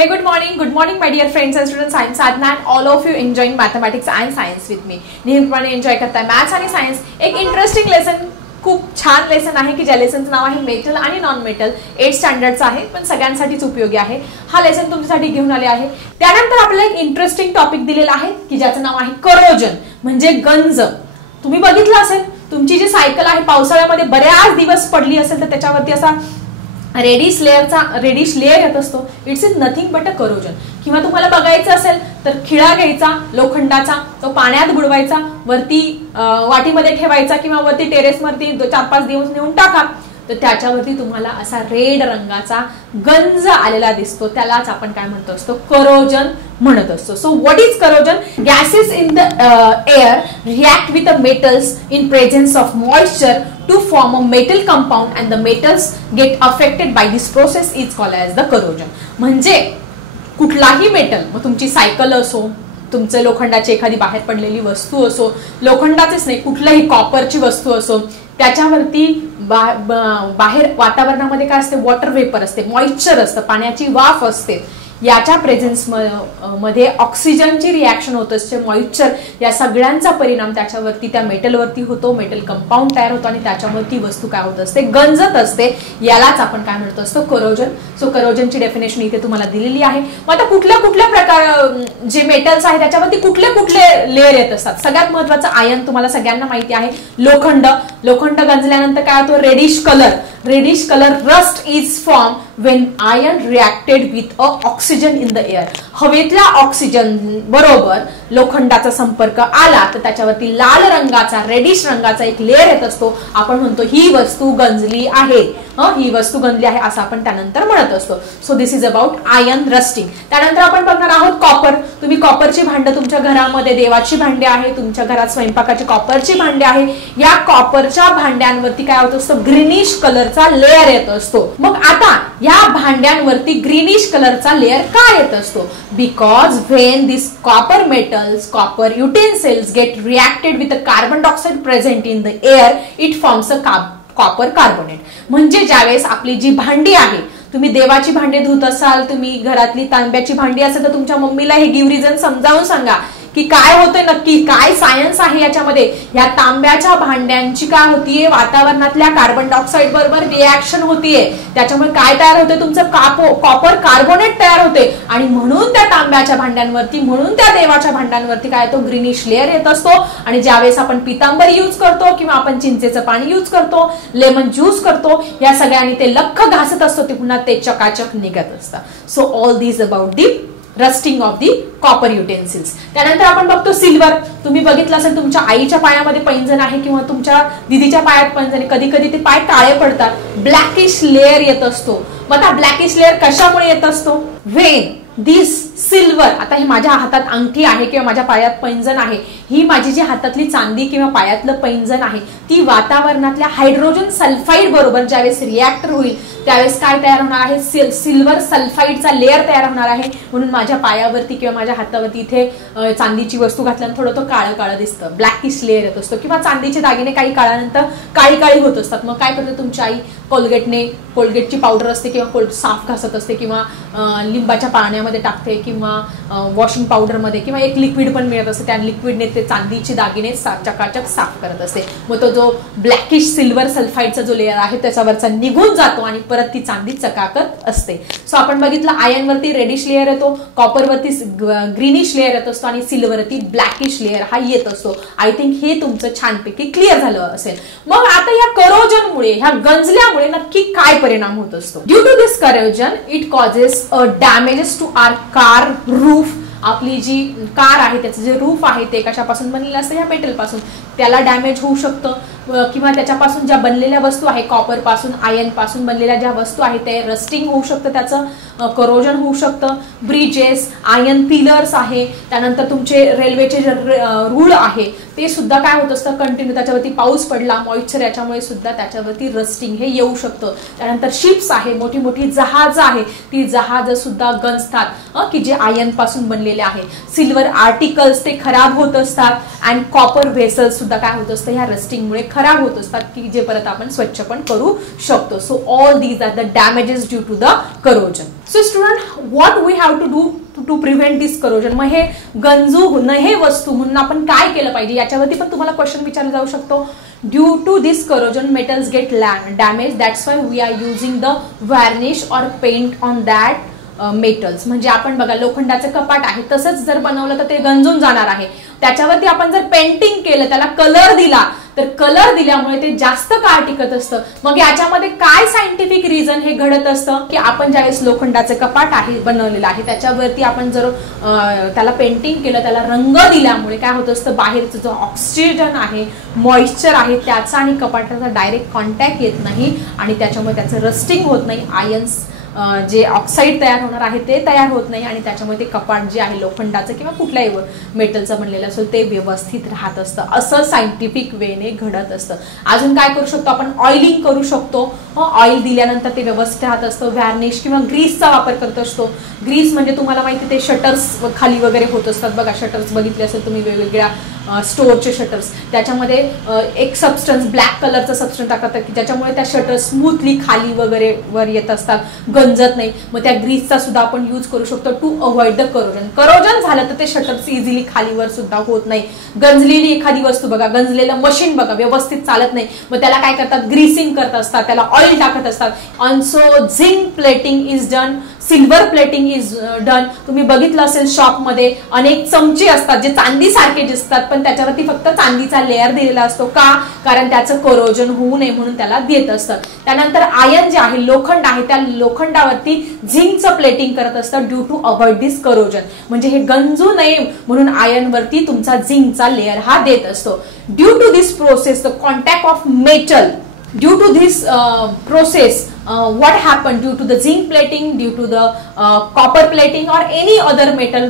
Hey, good morning, my dear friends and students. I am Sadhna and all of you enjoying mathematics and science with me. नेहमीप्रमाणे enjoy करताय maths आणि science. एक interesting lesson, खूप छान lesson आहे की ज्या लेसनचं नाव आहे मेटल आणि नॉन मेटल. 8th स्टँडर्डचं आहे पण सगळ्यांसाठीच उपयोगी आहे. हा लेसन तुमच्यासाठी घेऊन आले आहे. त्यानंतर आपल्याला एक इंटरेस्टिंग टॉपिक दिलेला आहे की ज्याचं नाव आहे करोजन म्हणजे गंज. तुम्ही बघितलं असेल तुमची जी सायकल आहे पावसाळ्यामध्ये बऱ्याच दिवस पडली असेल तर त्याच्यावरती असा रेडिश लेअर येत असतो. It's is nothing but a corrosion. किंवा तुम्हाला बघायचं असेल तर खिळा घ्यायचा लोखंडाचा, तो पाण्यात बुडवायचा, वरती वाटीमध्ये ठेवायचा किंवा वरती टेरेसवरती 4-5 दिवस नेऊन टाका तर त्याच्यावरती तुम्हाला असा रेड रंगाचा गंज आलेला दिसतो. त्यालाच आपण काय म्हणतो असतो करोजन म्हणत असतो. So what is corrosion? Gases in the air react with the metals in presence of moisture to form a metal compound and the metals get affected by this process is called as the corrosion. म्हणजे कुठलाही metal, मग तुमची cycle असो, तुमचे लोखंडाची एखादी बाहेर पडलेली वस्तू असो, लोखंडाचेच नाही कुठल्याही कॉपरची वस्तू असो, त्याच्यावरती बाहेर वातावरणामध्ये काय असते, वॉटर वेपर असते, मॉइश्चर असतं, पाण्याची वाफ असते. याच्या प्रेझेन्स मध्ये ऑक्सिजनची रिॲक्शन होत असते, मॉइश्चर या सगळ्यांचा परिणाम त्याच्यावरती त्या मेटलवरती होतो. मेटल कंपाऊंड तयार होतो आणि त्याच्यावरती वस्तू काय होत असते, गंजत असते. यालाच आपण काय म्हणतो असतो करोजन. सो करोजनची डेफिनेशन इथे तुम्हाला दिलेली आहे. मग आता कुठल्या कुठल्या प्रकार जे मेटल्स आहेत त्याच्यावरती कुठले कुठले लेअर येत असतात. सगळ्यात महत्वाचं आयन तुम्हाला सगळ्यांना माहिती आहे. लोखंड गंजल्यानंतर काय होतो, reddish colour rust is form when iron reacted with a oxygen in the air. हवेतल्या ऑक्सिजन बरोबर लोखंडाचा संपर्क आला तर त्याच्यावरती लाल रंगाचा, रेडिश रंगाचा एक लेअर येत असतो. आपण म्हणतो ही वस्तू गंजली आहे, ही वस्तू गंजली आहे असं आपण त्यानंतर म्हणत असतो. So this is about ion rusting. त्यानंतर आपण बघणार आहोत कॉपर. तुम्ही कॉपरची भांडं तुमच्या घरामध्ये, देवाची भांडी आहे, तुमच्या घरात स्वयंपाकाची कॉपरची भांडी आहे, या कॉपरच्या भांड्यांवरती काय होत असतो, ग्रीनिश कलरचा लेअर येत असतो. मग आता या भांड्यांवरती ग्रीनिश कलरचा लेअर का येत असतो? Because when this copper metals, copper utensils get reacted with carbon dioxide present in the air, it forms a copper carbonate. म्हणजे ज्यावेळेस आपली जी भांडी आहे, तुम्ही देवाची भांडी धुत असाल, तुम्ही घरातली तांब्याची भांडी असेल तर तुमच्या मम्मीला हे गिव्ह रिझन समजावून सांगा की काय होतंय नक्की, काय सायन्स आहे याच्यामध्ये. या तांब्याच्या भांड्यांची काय होतीये, वातावरणातल्या कार्बन डायऑक्साइड बरोबर रिएक्शन होतीये. त्याच्यामुळे काय तयार होते, तुमचं कॉपर कार्बोनेट तयार होते आणि म्हणून त्या तांब्याच्या भांड्यांवरती, म्हणून त्या देवाच्या भांड्यांवरती काय तो ग्रीनिश लेअर येत असतो. आणि ज्यावेळेस आपण पितांबर यूज करतो किंवा आपण चिंचेचं पाणी यूज करतो, लेमन ज्यूस करतो, या सगळ्यांनी ते लख्ख घासत असतो, ते पुन्हा ते चकाचक निघत असतं. So all this about the rusting of the copper utensils. त्यानंतर आपण बघतो सिल्वर. तुम्ही बघितलं असेल तुमच्या आईच्या पायामध्ये पैंजण आहे किंवा तुमच्या दिदीच्या पायात पैंजण, कधी कधी ते पाय काळे पडतात, ब्लॅकिश लेअर येत असतो. मग आता ब्लॅकिश लेअर कशामुळे येत असतो? व्हेन दिस सिल्वर, आता ही माझ्या हातात अंगठी आहे किंवा माझ्या पायात पैंजण आहे, ही माझी जी हातातली चांदी किंवा पायातलं पैंजण आहे ती वातावरणातल्या हायड्रोजन सल्फाईड बरोबर ज्यावेळेस रिएक्ट होईल त्यावेळेस काय तयार होणार आहे, सिल्वर सल्फाईडचा लेअर तयार होणार आहे. म्हणून माझ्या पायावरती किंवा माझ्या हातावरती इथे चांदीची वस्तू घातल्यानं थोडं तो काळं काळं दिसतं, ब्लॅकिश लेअर येत असतो. किंवा चांदीचे दागिने काही काळानंतर काळी काळी होत असतात. मग काय करते तुमची आई, कोलगेटची पावडर असते किंवा साफ घासत असते किंवा लिंबाच्या पाण्यामध्ये टाकते किंवा वॉशिंग पावडरमध्ये किंवा एक लिक्विड पण मिळत असते, त्या लिक्विडने ते चांदीचे दागिने चकाचक साफ करत असते. मग तो जो ब्लॅकिश सिल्वर सल्फाईडचा जो लेअर आहे त्याच्यावरचा निघून जातो आणि परत ती चांदी चकाकत असते. सो आपण बघितलं आयनवरती रेडिश लेअर येतो, कॉपरवरती ग्रीनिश लेअर येत असतो आणि सिल्वरवरती ब्लॅकिश लेअर हा येत असतो. आय थिंक हे तुमचं छानपैकी क्लिअर झालं असेल. मग आता या करोजनमुळे, ह्या गंजल्यामुळे नक्की काय परिणाम होत असतो? Due to this corrosion it causes damages to our car roof. आपली जी कार आहे त्याचं जे रूफ आहे ते कशापासून बनलेलं असतं, या मेटल पासून, त्याला डॅमेज होऊ शकतं. किंवा त्याच्यापासून ज्या बनलेल्या वस्तू आहे, कॉपर पासून, आयन पासून बनलेल्या ज्या वस्तू आहेत ते रस्टिंग होऊ शकतं, त्याचं करोजन होऊ शकतं. ब्रिजेस, आयन पिलर्स आहे, त्यानंतर तुमचे रेल्वेचे जे रूळ आहे ते सुद्धा काय होत असतं, कंटिन्यू त्याच्यावरती पाऊस पडला, मॉइश्चर याच्यामुळे सुद्धा त्याच्यावरती रस्टिंग हे येऊ शकतं. त्यानंतर शिप्स आहे, मोठी मोठी जहाजं आहे, ती जहाजं सुद्धा गंजतात की जे आयन पासून बनलेले आहे. सिल्वर आर्टिकल्स ते खराब होत असतात आणि कॉपर व्हेसल्स सुद्धा काय होत असतं ह्या रस्टिंगमुळे खराब होत असतात की जे परत आपण स्वच्छ पण करू शकतो. So all these are the damages due to the corrosion. So student, what we have to do to prevent this corrosion. मग हे गंजू नये वस्तू म्हणून आपण काय केलं पाहिजे याच्यावरती पण तुम्हाला क्वेश्चन विचारला जाऊ शकतो. Due to this corrosion metals get damage, that's why we are using the varnish or paint on that metals. म्हणजे आपण बघा लोखंडाचं कपाट आहे, तसंच जर बनवलं तर ते गंजून जाणार आहे. त्याच्यावरती आपण जर पेंटिंग केलं, त्याला कलर दिला, तर कलर दिल्यामुळे ते जास्त काळ टिकत असतं. मग याच्यामध्ये काय सायंटिफिक रिझन हे घडत असतं की आपण ज्यावेळेस लोखंडाचं कपाट आहे बनवलेलं आहे त्याच्यावरती आपण जर त्याला पेंटिंग केलं, त्याला रंग दिल्यामुळे काय होत असतं, बाहेरचं जो ऑक्सिजन आहे, मॉइश्चर आहे, त्याचा आणि कपाटाचा डायरेक्ट कॉन्टॅक्ट येत नाही आणि त्याच्यामुळे त्याचं रस्टिंग होत नाही. आयन्स जे ऑक्साईड तयार होणार आहे ते तयार होत नाही आणि त्याच्यामुळे ते कपाट जे आहे लोखंडाचं किंवा कुठल्याही मेटलचं बनलेलं असेल ते व्यवस्थित राहत असतं. असं सायंटिफिक वेने घडत असतं. अजून काय करू शकतो आपण, ऑइलिंग करू शकतो. ऑइल दिल्यानंतर ते व्यवस्थित राहत असतं. व्हार्निश किंवा ग्रीसचा वापर करत असतो. ग्रीस म्हणजे तुम्हाला माहिती ते शटर्स खाली वगैरे होत असतात बघा, शटर्स बघितले असेल तुम्ही वेगवेगळ्या स्टोअरचे शटर्स, त्याच्यामध्ये एक सबस्टन्स ब्लॅक कलरचं सबस्टन्स टाकतात की ज्याच्यामुळे त्या शटर स्मूथली खाली वगैरे वर येत असतात, गंजत नाही. मग त्या ग्रीसचा सुद्धा आपण यूज करू शकतो to avoid the corrosion. Corrosion झालं तर ते शटर्स इझिली खालीवर सुद्धा होत नाही. गंजलेली एखादी वस्तू बघा, गंजलेलं मशीन बघा, व्यवस्थित चालत नाही, मग त्याला काय करतात, ग्रीसिंग करत असतात, त्याला ऑइल टाकत असतात. Also zinc plating is done, silver plating is done. तुम्ही बघितलं असेल शॉपमध्ये अनेक चमचे असतात जे चांदी सारखे दिसतात पण त्याच्यावरती फक्त चांदीचा लेअर दिलेला असतो. का? कारण त्याचं करोजन होऊ नये म्हणून त्याला देत असतं. त्यानंतर आयन जे आहे, लोखंड आहे, त्या लोखंडावरती झिंकचं प्लेटिंग करत असतं due to avoid this corrosion. म्हणजे हे गंजू नये म्हणून आयनवरती तुमचा झिंकचा लेअर हा देत असतो. Due to this process the contact of metal, due to this process what happened, due to the zinc plating, due to the copper plating or any other metal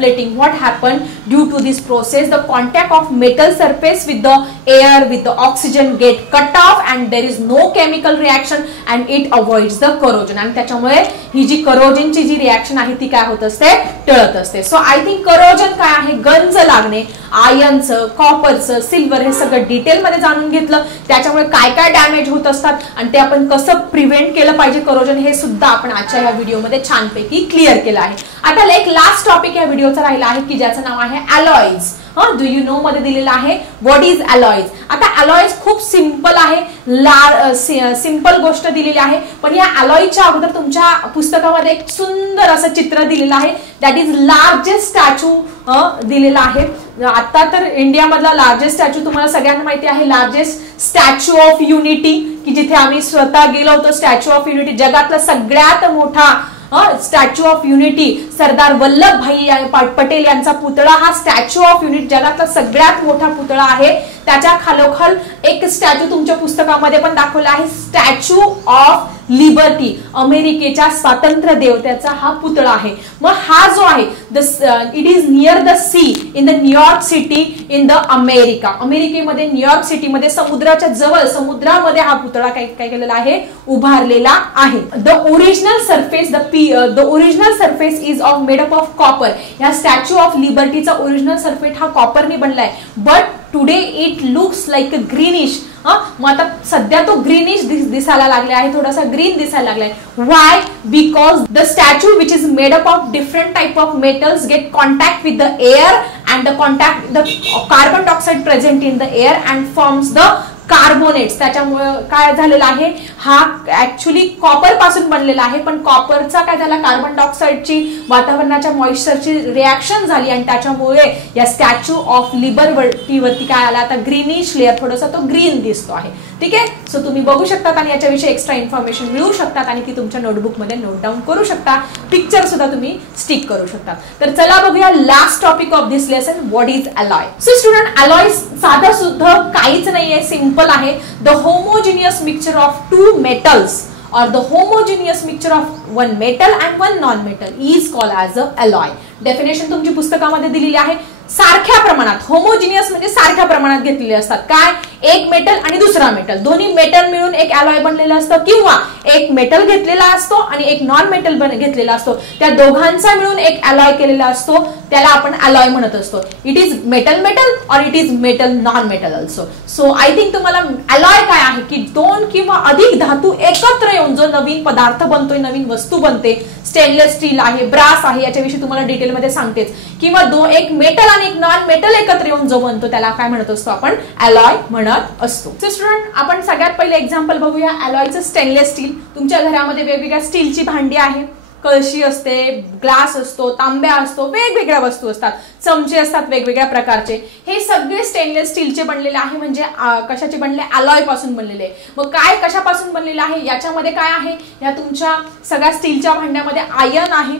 plating, what happened due to this process, the contact of metal surface with the air, with the oxygen get cut off and there is no chemical reaction and it avoids the corrosion. आणि त्याच्यामुळे ही जी करोजनची जी reaction आहे ती काय होत असते, टळत असते. So I think corrosion काय आहे, गंज लागणे. आयनचं, कॉपरचं, सिल्वर हे सगळं डिटेल मध्ये जाणून घेतलं. त्याच्यामुळे काय काय डॅमेज होत असतात आणि ते आपण कसं प्रिव्हेंट केलं पाहिजे करोजन हे सुद्धा आपण आजच्या या व्हिडिओमध्ये छानपैकी क्लिअर केलं आहे. आता एक लास्ट टॉपिक या व्हिडिओचा राहिला आहे की ज्याचं नाव आहे अलॉइज. डू यू नो मध्ये दिलेला आहे व्हॉट इज अलॉइज. आता अलॉइज खूप सिंपल आहे, सिंपल गोष्ट दिलेली आहे. पण या अलॉइजच्या अगोदर तुमच्या पुस्तकामध्ये एक सुंदर असं चित्र दिलेलं आहे. दॅट इज लार्जेस्ट स्टॅच्यू दिलेला आहे. आता तर इंडियामधला लार्जेस्ट स्टॅच्यू तुम्हाला सगळ्यांना माहिती आहे, लार्जेस्ट स्टॅच्यू ऑफ युनिटी, की जिथे आम्ही स्वतः गेलो होतो. स्टॅच्यू ऑफ युनिटी जगातला सगळ्यात मोठा statue of unity, Sardar Vallabhbhai Patel यांचा पुतळा. हा स्टॅच्यू ऑफ युनिटी जगातला सगळ्यात मोठा पुतळा आहे. त्याच्या खालोखाल एक स्टॅच्यू तुमच्या पुस्तकामध्ये पण दाखवला आहे, स्टॅच्यू ऑफ लिबर्टी, अमेरिकेच्या स्वातंत्र्य देवतेचा हा पुतळा आहे. मग हा जो आहे it is near the sea in the New York city in the America. अमेरिकेमध्ये न्यूयॉर्क सिटीमध्ये समुद्राच्या जवळ, समुद्रामध्ये हा पुतळा काय केलेला आहे, उभारलेला आहे. The original surface is of made up of copper. या स्टॅच्यू ऑफ लिबर्टीचा ओरिजिनल सरफेस हा कॉपरने बनलाय. But today it looks like a greenish. मग आता सध्या तो ग्रीनिश दिसायला लागला आहे, थोडासा ग्रीन दिसायला लागलाय. Why? Because the statue which is made up of different type of metals get contact with the air and the carbon dioxide present in the air and forms the carbonates. त्याच्यामुळे काय झालेला आहे, हा actually copper पासून बनलेला आहे पण कॉपरचा काय झाला, कार्बन डायऑक्साइडची, वातावरणाच्या मॉइश्चरची रिएक्शन झाली आणि त्याच्यामुळे या स्टॅच्यू ऑफ लिबर्टीवरती काय आला, आता ग्रीनिश लेअर, थोडासा तो ग्रीन दिसतो आहे. ठीक आहे. सो तुम्ही बघू शकतात आणि याच्याविषयी एक्स्ट्रा इन्फॉर्मेशन मिळू शकतात आणि ती तुमच्या नोटबुकमध्ये नोट डाऊन करू शकता. पिक्चर सुद्धा तुम्ही स्टिक करू शकता. तर चला बघूया last topic of this lesson, what is alloy. So student, alloy साधा सुद्धा काहीच नाहीये, सिंपल आहे. The homogeneous mixture of two metals or the homogeneous mixture of one metal and one non-metal is called as a alloy. Definition तुमची पुस्तकामध्ये दिलेली आहे. सारख्या प्रमाणात, होमोजिनियस म्हणजे सारख्या प्रमाणात घेतलेले असतात. काय? एक मेटल आणि दुसरा मेटल, दोन्ही मेटल मिळून एक अलॉय बनलेलं असतं, किंवा एक मेटल घेतलेला असतो आणि एक नॉन मेटल घेतलेला असतो, त्या दोघांचा मिळून एक अलॉय केलेला असतो, त्याला आपण अलॉय म्हणत असतो. इट इज मेटल मेटल और it is metal non metal also. So I think तुम्हाला अलॉय काय आहे की दोन किंवा अधिक धातू एकत्र येऊन जो नवीन पदार्थ बनतोय, नवीन वस्तू बनते, स्टेनलेस स्टील आहे, ब्रास आहे, याच्याविषयी तुम्हाला डिटेलमध्ये सांगतेच, किंवा एक मेटल आणि एक नॉन मेटल एकत्र येऊन जो बनतो त्याला काय म्हणत असतो आपण, अलॉय म्हणत असतो. सो स्टुडंट, आपण सगळ्यात पहिले एक्झाम्पल बघूया अलॉयचं. स्टेनलेस स्टील, तुमच्या घरामध्ये वेगवेगळ्या स्टीलची भांडी आहे, कळशी असते, ग्लास असतो, तांब्या असतो, वेगवेगळ्या वस्तू असतात, चमचे असतात वेगवेगळ्या प्रकारचे, हे सगळे स्टेनलेस स्टीलचे बनलेले आहे. म्हणजे कशाचे बनले, अलॉय पासून बनलेले. मग काय कशापासून बनलेले आहे, याच्यामध्ये काय आहे, या तुमच्या सगळ्या स्टीलच्या भांड्यामध्ये आयर्न आहे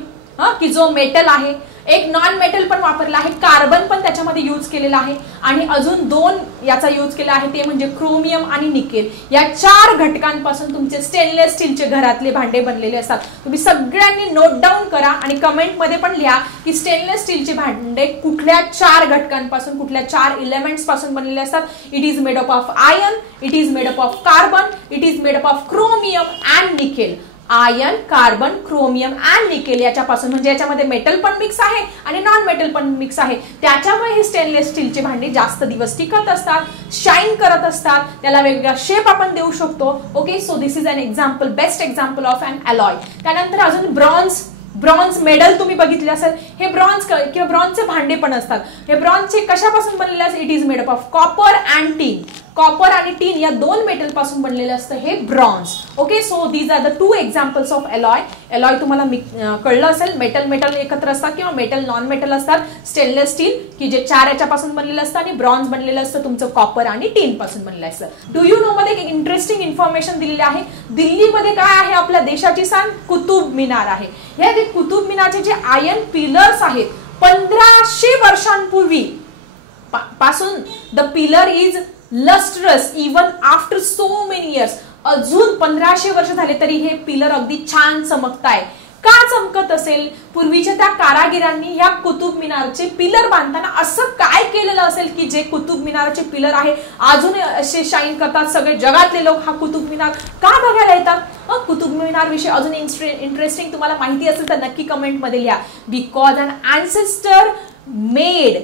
की जो मेटल आहे, एक नॉन मेटल पण वापरला आहे, कार्बन पण त्याच्यामध्ये यूज केलेला आहे, आणि अजून दोन याचा यूज केला आहे, ते म्हणजे क्रोमियम आणि निकेल. या 4 घटकांपासून तुमचे स्टेनलेस स्टीलचे घरातले भांडे बनलेले असतात. तुम्ही सगळ्यांनी नोट डाऊन करा आणि कमेंट मध्ये पण लिहा की स्टेनलेस स्टीलचे भांडे कुठल्या 4 घटकांपासून, कुठल्या 4 एलिमेंट्स पासून बनलेले असतात. It is made up of iron, it is made up of carbon, it is made up of chromium and nickel. Iron, carbon, chromium and nickel याच्यापासून, म्हणजे याच्यामध्ये मेटल पण मिक्स आहे आणि नॉन मेटल पण मिक्स आहे. त्याच्यामुळे हे स्टेनलेस स्टीलचे भांडे जास्त दिवस टिकत असतात, शाईन करत असतात, त्याला वेगवेगळा शेप आपण देऊ शकतो. Okay, so this is an example, best example of an alloy. त्यानंतर अजून ब्रॉन्झ मेडल तुम्ही बघितले असेल. हे ब्रॉन्झ किंवा ब्रॉन्झचे भांडे पण असतात. हे ब्रॉन्झचे कशापासून बनलेले असतात, it is made up of copper and tin. Copper आणि टीन या 2 मेटल पासून बनलेलं असतं हे ब्रॉन्झ. Okay, so these are the 2 examples of alloy. Alloy तुम्हाला कळलं असेल, मेटल एकत्र असतात किंवा मेटल नॉन मेटल असतात. स्टेनलेस स्टील की जे 4 याच्यापासून बनलेलं असतं, आणि ब्रॉन्झ बनलेलं असतं तुमचं कॉपर आणि टीन पासून बनलेलं असतं. डू यू नो मध्ये एक इंटरेस्टिंग इन्फॉर्मेशन दिलेली आहे. दिल्लीमध्ये काय आहे, आपल्या देशाची शान कुतुब मिनार आहे. या कुतुब मिनारचे जे आयर्न पिलर्स आहेत 1500 वर्षांपूर्वी पासून the pillar is lustrous even after so many years. अजून 1500 वर्ष झाले तरी हे पिलर अगदी छान चमकताय. का चमकत असेल, पूर्वीच्या त्या कारागिरांनी या कुतुब मिनारचे पिलर बांधताना असं काय केलेलं असेल की जे कुतुब मिनारचे पिलर आहे अजून असे शाईन करतात. सगळे जगातले लोक हा कुतुब मिनार का बघायला येतात. कुतुब मिनार विषयी अजून इंटरेस्टिंग तुम्हाला माहिती असेल तर नक्की कमेंट मध्ये लिहा. Because an ancestor made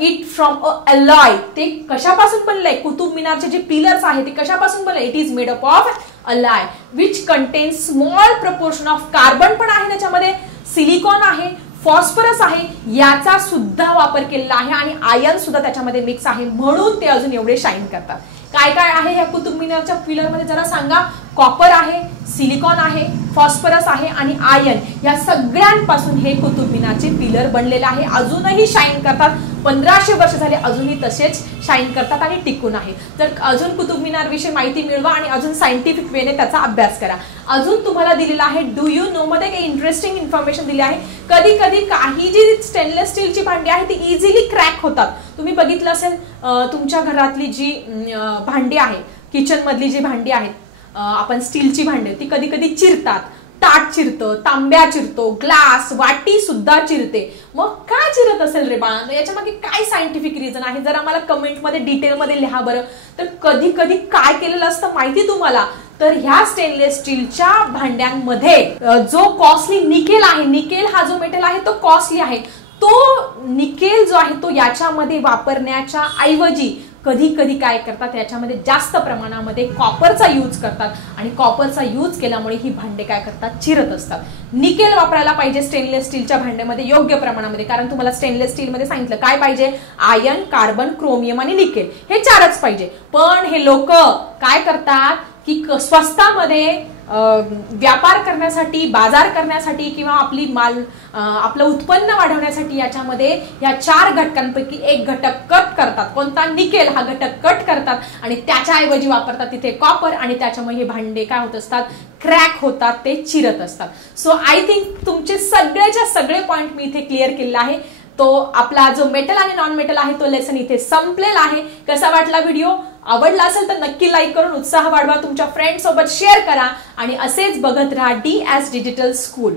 it from a alloy. ते कशापासून बनलंय, कुतुब मिनारचे जे पिलर्स आहे ते कशापासून बनले, it is made up of alloy which contains small proportion of carbon पण आहे त्याच्यामध्ये, सिलिकॉन आहे, फॉस्फरस आहे, याचा सुद्धा वापर केलेला आहे, आणि आयर्न सुद्धा त्याच्यामध्ये मिक्स आहे, म्हणून ते अजून एवढे शाईन करतात. काय काय आहे या कुतुब मिनारच्या पिलर मध्ये जरा सांगा. कॉपर आहे, सिलिकॉन आहे, फॉस्फरस आहे आणि आयर्न, या सगळ्यांपासून हे कुतुब मिनारचे पिलर बनलेले आहे. अजूनही शाईन करतात. 1500 वर्ष झाले अजूनही तसेच शाईन करतात आणि टिकून आहे. तर अजून कुतुब मिनार विषयी माहिती मिळवा आणि अजून सायंटिफिक वेने त्याचा अभ्यास करा. अजून तुम्हाला दिलेला आहे डू यू नो मध्ये काही इंटरेस्टिंग इन्फॉर्मेशन दिली आहे. कधी कधी काही जी स्टेनलेस स्टीलची भांडी आहे ती इझिली क्रॅक होतात. तुम्ही बघितलं असेल तुमच्या घरातली जी भांडी आहे, किचन मधली जी भांडी आहेत, आपण स्टीलची भांडी, ती कधी कधी चिरतात. ताट चिरतं, तांब्या चिरतो, ग्लास, वाटी सुद्धा चिरते. मग काय चिरत असेल रे बाळा, याच्या मागे काय सायंटिफिक रिझन आहे जरा मला कमेंट मध्ये डिटेल मध्ये लिहा बरं. तर कधी कधी काय केलेलं असतं माहिती तुम्हाला, तर ह्या स्टेनलेस स्टीलच्या भांड्यांमध्ये जो कॉस्टली निकेल आहे, निकेल हा जो मेटल आहे तो कॉस्टली आहे, तो निकेल जो आहे तो याच्यामध्ये वापरण्याच्या ऐवजी कधी कधी काय करतात, याच्यामध्ये जास्त प्रमाणामध्ये कॉपरचा यूज करतात, आणि कॉपरचा यूज केल्यामुळे ही भांडे काय करतात, चिरत असतात. निकेल वापरायला पाहिजे स्टेनलेस स्टीलच्या भांड्यामध्ये योग्य प्रमाणामध्ये, कारण तुम्हाला स्टेनलेस स्टील मध्ये सांगितलं काय पाहिजे, आयर्न, कार्बन, क्रोमियम आणि निकेल हे 4च पाहिजे. पण हे लोक काय करतात की स्वस्तामध्ये व्यापार करण्यासाठी, बाजार करण्यासाठी किंवा आपलं उत्पन्न वाढवण्यासाठी याच्यामध्ये या 4 घटकांपैकी एक घटक कट करतात. कोणता, निकेल हा घटक कट करतात आणि त्याच्याऐवजी वापरतात तिथे कॉपर, आणि त्याच्यामुळे हे भांडे काय होत असतात, क्रॅक होतात, ते चिरत असतात. सो आय थिंक तुमचे सगळेच्या सगळे पॉइंट मी इथे क्लिअर केलेला आहे. तो आपला जो मेटल आणि नॉन मेटल आहे तो लेसन इथे संपलेला आहे. कसा वाटला व्हिडिओ, आवडला असेल तर नक्की लाईक करून उत्साह वाढवा, तुमच्या फ्रेंड सोबत शेअर करा, आणि असेच बघत राहा DS डिजिटल स्कूल.